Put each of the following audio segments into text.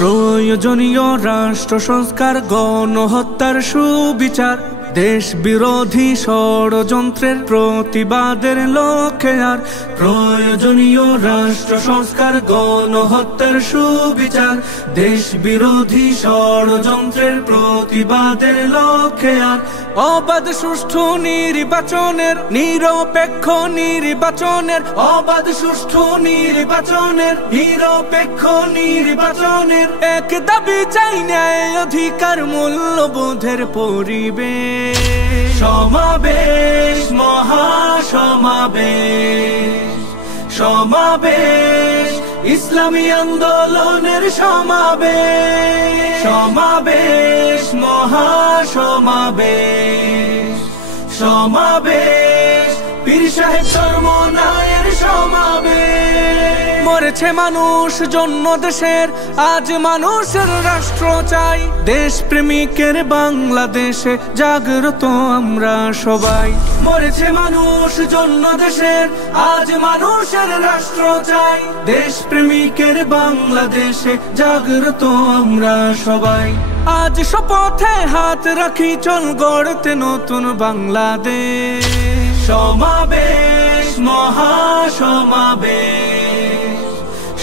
প্রয়োজনীয় রাষ্ট্র সংস্কার, গণহত্যার সুবিচার, দেশ বিরোধী ষড়যন্ত্রের প্রতিবাদের লক্ষ্যে আর প্রয়োজনীয় রাষ্ট্র সংস্কার, গণহত্যার সুবিচার, দেশ বিরোধী ষড়যন্ত্রের প্রতিবাদের লক্ষ্যে আর অবাধ সুষ্ঠু নির্বাচনের, নিরপেক্ষ নির্বাচনের, অবাধ সুষ্ঠু নির্বাচনের, নিরপেক্ষ নির্বাচনের এক দাবি চাই, ন্যায় অধিকার মূল্যবোধের পরিবেশ। সমাবেশ, মহাসমাবেশ, সমাবেশ, ইসলামী আন্দোলনের সমাবেশ, সমাবেশ, মহাসমাবেশ, সমাবেশ, পীর সাহেব চরমনায়ের সমাবেশ। মরেছে মানুষ জন্য দেশের, আজ মানুষের রাষ্ট্র চাই। দেশ প্রেমিকের বাংলাদেশে জাগ্রত আমরা সবাই। মরেছে মানুষ জন্য দেশের, আজ মানুষের রাষ্ট্র চাই। দেশ প্রেমিকের বাংলাদেশে জাগ্রত আমরা সবাই। আজ শপথে হাত রাখি, চল গড়তে নতুন বাংলাদেশ। সমাবেশ, মহাসমাবেশ,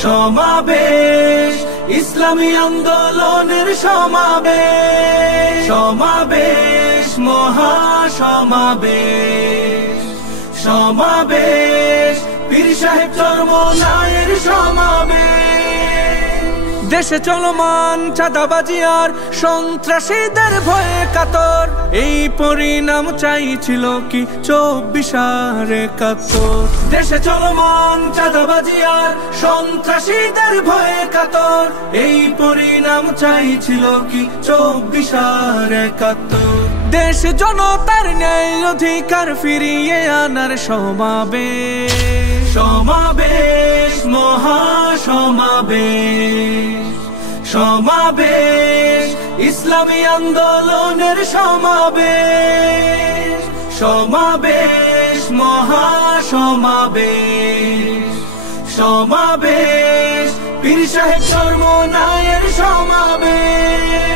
সমাবেশ, ইসলামী আন্দোলনের সমাবেশ, সমাবেশ, মহাসমাবেশ, সমাবেশ, পীর সাহেব চরমনায়ের সমাবেশ। দেশে চলমান চাঁদাবাজি আর সন্ত্রাসীদের ভয়ে কাতর, এই পরিণাম চাইছিল কি 24/71। দেশে চলমান চাঁদাবাজি আর সন্ত্রাসীদের ভয়ে কাতর, এই পরিণাম চাইছিল কি 24/71। দেশ জনতার ন্যায় অধিকার ফিরিয়ে আনার সমাবেশ। সমাবেশ, মহাসমাবেশ, সমাবেশ, ইসলামী আন্দোলনের সমাবেশ। সমাবেশ, মহাসমাবেশ, সমাবেশ, পীর সাহেব চরমনায়ের সমাবেশ।